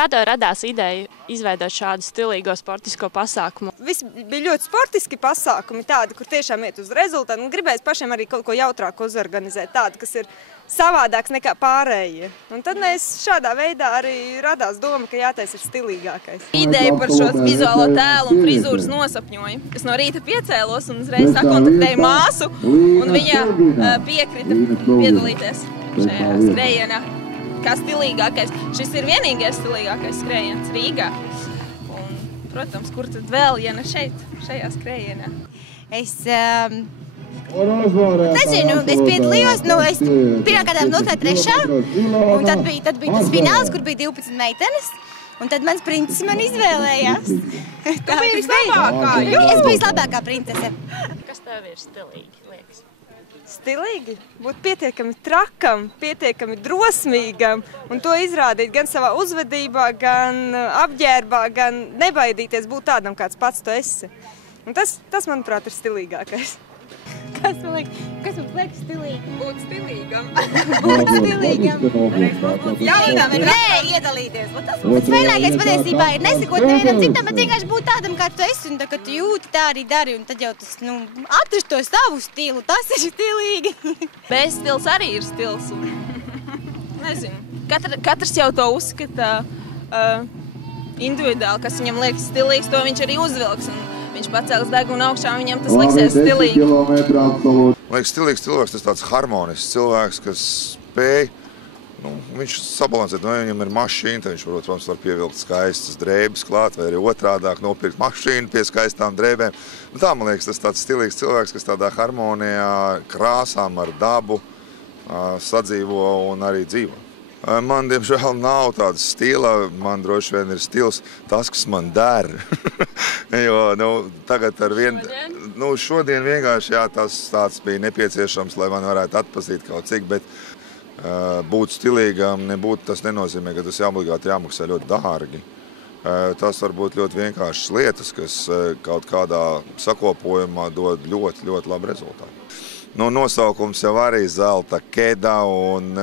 Kā tev radās ideja izveidot šādu stilīgo sportisko pasākumu? Visi bija ļoti sportiski pasākumi, tādi, kur tiešām iet uz rezultātu. Gribēs pašiem arī kaut ko jautrāku uzorganizēt, tādu, kas ir savādāks nekā pārējie. Un tad mēs šādā veidā arī radās doma, ka jātais ir stilīgākais. Ideja par šo vizuālo tēlu un frizūras nosapņoju. Es no rīta piecēlos un uzreiz sakontaktēju māsu, un viņa piekrita piedalīties šajā skrējienā. Kā stilīgākais. Šis ir vienīgais stilīgākais skrējiens Rīgā. Un, protams, kur tad vēl, ja ne šeit, šajā skrējienā? Es nezinu, es piedalījos, es pirmkārt noklāju trešā, un tad bija tas fināls, kur bija 12 meitenes, un tad mans princis man izvēlējās. Tu biji vislabākā, jo? Es biju vislabākā princese. Kas tev ir stilīgi, liekas? Stilīgi, būt pietiekami trakam, pietiekami drosmīgam un to izrādīt gan savā uzvedībā, gan apģērbā, gan nebaidīties būt tādam, kāds pats tu esi. Un tas, manuprāt, ir stilīgākais. Kas man liekas stilīgi? Būt stilīgam. Būt stilīgam. Jaunam ir iedalīties. Tas vienīgais patiesībā ir nesakot nevienam citam, bet vienkārši būt tādam, kā tu esi, un tā, ka tu jūti, tā arī dari, un tad jau tas, atrast to savu stilu, tas ir stilīgi. Bez stils arī ir stils. Nezinu, katrs jau to uzskata individuāli, kas viņam liekas stilīgs, to viņš arī uzvilks. Viņš pacēlis degunu augšā, un viņam tas liksies stilīgi. Liekas, stilīgs cilvēks, tas tāds harmonisks cilvēks, kas spēj, viņš sabalansēt, viņam ir mašīna, tad viņš, protams, var pievilkt skaistas drēbes klāt, vai arī otrādāk nopirkt mašīnu pie skaistām drēbēm. Tā, man liekas, tas tāds stilīgs cilvēks, kas tādā harmonijā, krāsām ar dabu sadzīvo un arī dzīvo. Man, diemžēl, nav tāda stila, man droši vien ir stils tas, kas man der. Jo, tagad ar vienu, šodien vienkārši, jā, tas tāds bija nepieciešams, lai man varētu atpazīt kaut cik, bet būt stilīgam tas nenozīmē, ka tas obligāti jāmaksā ļoti dārgi. Tas var būt ļoti vienkāršas lietas, kas kaut kādā sakopojumā dod ļoti, ļoti labu rezultātu. Nosaukums jau arī Zelta Keda, un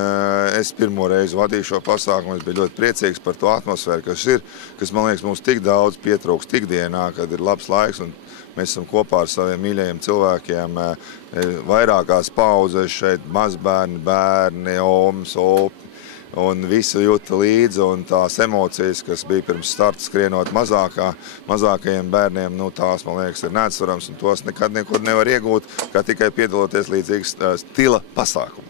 es pirmo reizi vadīju šo pasākumu. Es biju ļoti priecīgs par to atmosfēru, kas man liekas mums tik daudz pietrūkst ikdienā, kad ir labs laiks, un mēs esam kopā ar saviem mīļajiem cilvēkiem, vairākās paudzes šeit, mazbērni, bērni, omas, opi, un visi jūta līdzi, un tās emocijas, kas bija pirms starta skrienot mazākajiem bērniem, tās, man liekas, ir neatsvarams, un tos nekad nevar iegūt, kā tikai piedaloties līdzīgas stila pasākumu.